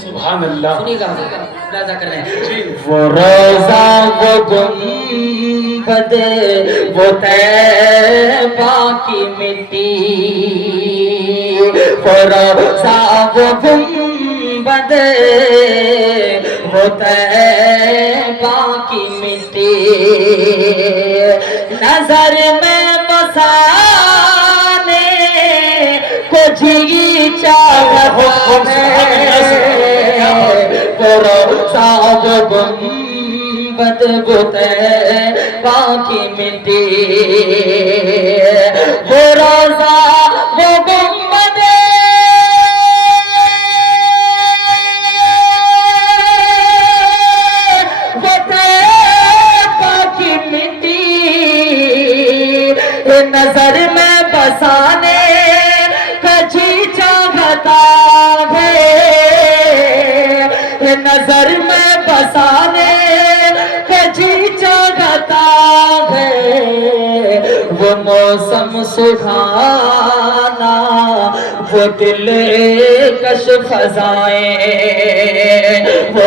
سبحان اللہ. سنیے گا ملاحظہ کر رہے ہیں. وہ روزہ وہ گنبد وہ طیبہ کی مٹی، وہ روزہ وہ گنبد وہ طیبہ کی مٹی، نظر میں بسانے کو جی چاہت ہے، وہ روزہ وہ گنبد وہ طیبہ کی مٹی، وہ روزہ وہ گنبد وہ طیبہ کی مٹی، نظر میں بسانے کجی چاہتا ہے، نظر میں بسانے کجی چاہتا ہے، وہ موسم سہانا وہ دل کش فضائیں، وہ